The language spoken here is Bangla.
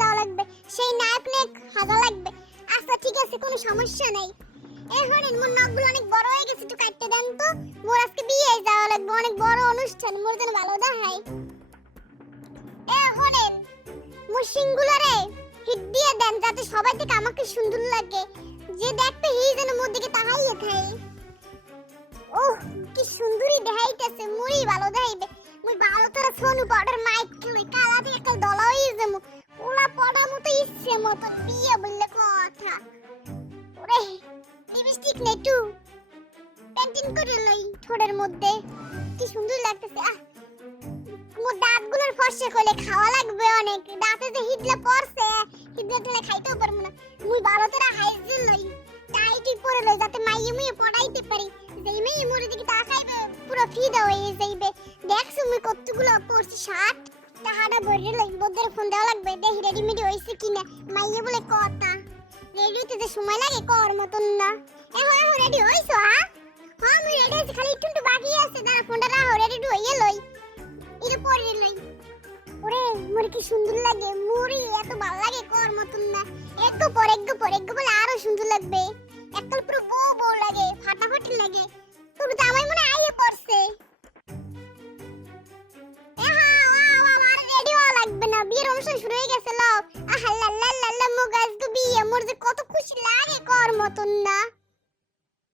যাওয়া লাগবে, সেই নায়ক নায়ক হাজা লাগবে। আচ্ছা ঠিক আছে, কোনো সমস্যা নাই। এখন মোর নখগুলো অনেক বড় হয়ে গেছে, একটু কাটতে দেন তো। মোর আজকে বিয়ে যাওয়া লাগবে, অনেক বড় অনুষ্ঠান, মোর যেন ভালো দেখায়। এখন মোর সিংগুলারে হিট দিয়ে দেন, যাতে সবাই থেকে আমাকে সুন্দর লাগে, যে দেখবে হি যেন মোর দিকে তাকাইয়ে থাকে। ওহ কি সুন্দরী দেখাইতেছে, মুই ভালো দেখাইবে। মুই ভালো করে সোনু পাউডার মাইক লই, কালা থেকে কাল দলা হই যামু, ওলা পড়া মতো ইচ্ছে মতো বিয়ে বললে কথা। ওরে লিপস্টিক নে টু পেন্টিং করে লই ঠোঁটের মধ্যে, কি সুন্দর লাগতেছে। মোর দাঁতগুলোর ফর্সা কইলে খাওয়া লাগবে অনেক, দাঁতে যে হিটলা পড়ছে, হিটলা দিলে খাইতেও পারবো না। মুই ভালো করে হাইজে লই, টাইটি পরে লই, যাতে মাইয়ে মুইয়ে পড়াইতে পারি। যেই মেয়ে মোর দিকে তাকাইবে পুরো ফিদা হয়ে যাইবে। দেখছ মুই কতগুলো পরছি শার্ট, টাহাটা ভরে লই। বদের ফোন দেওয়া লাগবে, দেখি রেডিমেড হইছে কিনা। মাইয়ে বলে কথা, রেডি হতে যে সময় লাগে কর মতন না। এখন এখন রেডি হইছো? হ্যাঁ মুই রেডি আছি, খালি একটু বাকি আছে। দাঁড়া ফোনটা রাখো, রেডি হইয়ে লই, এটা পরে লই। ওরে মোর কি সুন্দর লাগে, মোরে এত ভালো লাগে কর মতন না। একটু পর একটু বলে আরো সুন্দর লাগবে, একদম পুরো বউ বউ লাগে, ফাটাফাটি লাগে। তোর জামাই মনে আইয়ে পড়ছে। আমার রেডি হওয়া লাগবে না, বিয়ের অনুষ্ঠান শুরু হয়ে গেছে। লও আহা লা লা লা লা, মো গাছ তো বিয়ে, মোর যে কত খুশি লাগে কর মতন না।